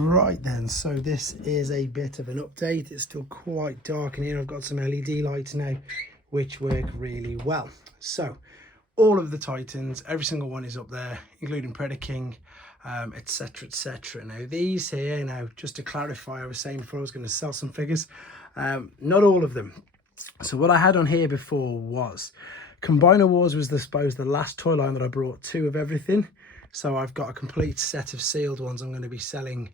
Right then, so this is a bit of an update. It's still quite dark in here. I've got some LED lights now which work really well. So all of the Titans, every single one is up there, including Predaking, etc, etc. Now these here, now just to clarify, I was saying before I was going to sell some figures, not all of them. So what I had on here before was Combiner Wars was the last toy line that I brought, two of everything. So I've got a complete set of sealed ones I'm going to be selling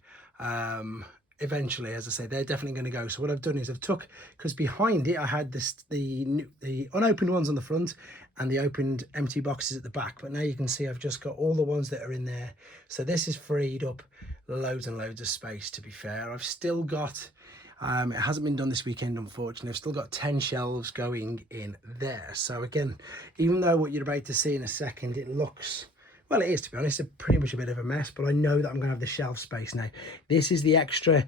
eventually. As I say, they're definitely going to go. So what I've done is I've took, because behind it I had the unopened ones on the front and the opened empty boxes at the back, but now you can see I've just got all the ones that are in there. So this has freed up loads and loads of space. To be fair, I've still got it hasn't been done this weekend, unfortunately. I've still got 10 shelves going in there. So again, even though what you're about to see in a second, it looks, well, it is, to be honest, pretty much a bit of a mess, but I know that I'm going to have the shelf space now. This is the extra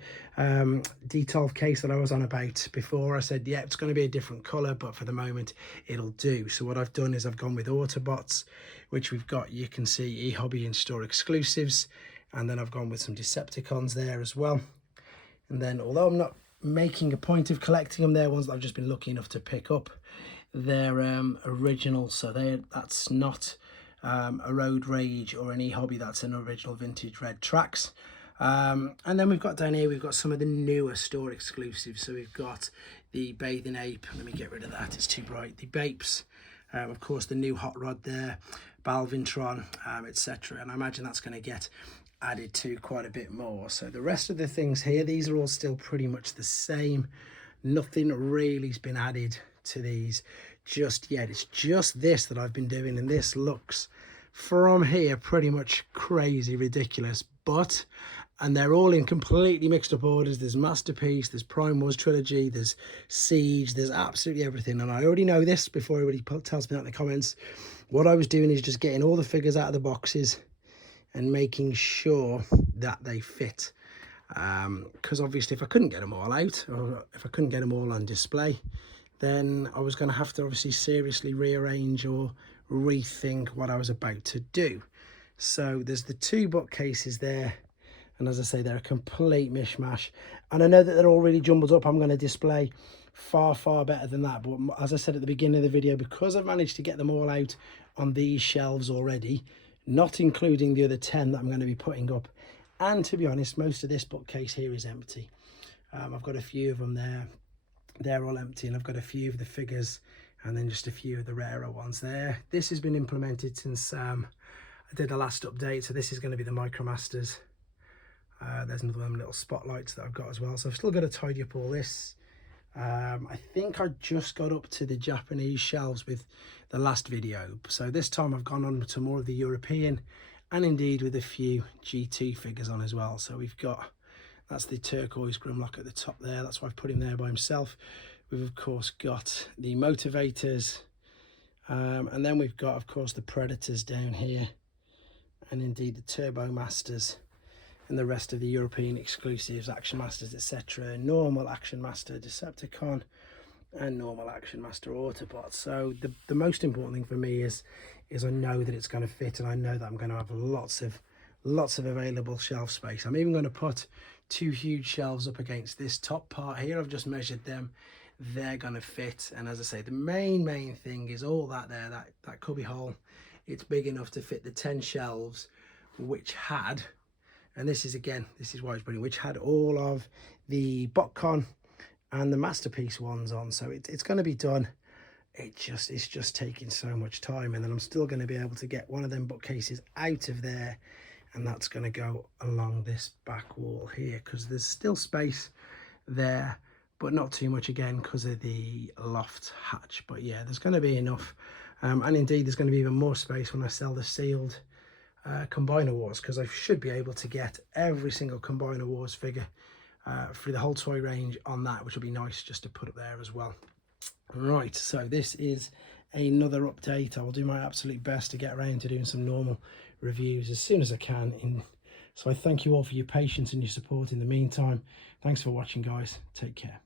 detailed case that I was on about before. I said, yeah, it's going to be a different colour, but for the moment, it'll do. So what I've done is I've gone with Autobots, which we've got, you can see, eHobby in-store exclusives, and then I've gone with some Decepticons there as well. And then, although I'm not making a point of collecting them, they're ones that I've just been lucky enough to pick up. They're original, so that's not a Road Rage or an eHobby, that's an original vintage red Trax. And then we've got down here, we've got some of the newer store exclusives. So we've got the Bathing Ape, let me get rid of that, it's too bright. The Bapes, of course the new Hot Rod there, Balvintron, etc. And I imagine that's going to get added to quite a bit more. So the rest of the things here, these are all still pretty much the same. Nothing really has been added to these just yet. It's just this that I've been doing, and this looks from here pretty much crazy ridiculous, but and they're all in completely mixed up orders. There's Masterpiece, there's Prime Wars Trilogy, there's Siege, there's absolutely everything. And I already know this before everybody tells me that in the comments. What I was doing is just getting all the figures out of the boxes and making sure that they fit, because obviously if I couldn't get them all out, or if I couldn't get them all on display, then I was going to have to obviously seriously rearrange or rethink what I was about to do. So there's the two bookcases there, and as I say, they're a complete mishmash, and I know that they're all really jumbled up. I'm going to display far better than that, but as I said at the beginning of the video, because I've managed to get them all out on these shelves already, not including the other 10 that I'm going to be putting up. And to be honest, most of this bookcase here is empty. I've got a few of them there. They're all empty, and I've got a few of the figures and then just a few of the rarer ones there. This has been implemented since I did the last update. So this is going to be the Micromasters. There's another one, little spotlights that I've got as well. So I've still got to tidy up all this. I think I just got up to the Japanese shelves with the last video, so this time I've gone on to more of the European, and indeed with a few GT figures on as well. So we've got, that's the turquoise Grimlock at the top there, that's why I've put him there by himself. We've of course got the Motivators, and then we've got of course the Predators down here, and indeed the Turbo Masters, and the rest of the European exclusives, Action Masters, etc. Normal Action Master Decepticon and normal Action Master Autobot. So the most important thing for me is I know that it's going to fit, and I know that I'm going to have lots of available shelf space. I'm even going to put two huge shelves up against this top part here. I've just measured them. They're going to fit, and as I say, the main thing is all that there, that cubby hole. It's big enough to fit the 10 shelves, which had, and this is why it's brilliant, which had all of the BotCon and the Masterpiece ones on. So it's going to be done. It's just taking so much time, and then I'm still going to be able to get one of them bookcases out of there, and that's going to go along this back wall here, because there's still space there, but not too much, again because of the loft hatch. But yeah, there's going to be enough, and indeed there's going to be even more space when I sell the sealed Combiner Wars, because I should be able to get every single Combiner Wars figure through the whole toy range on that, which will be nice just to put up there as well. Right, so this is another update. I will do my absolute best to get around to doing some normal reviews as soon as I can. So I thank you all for your patience and your support in the meantime. Thanks for watching, guys. Take care.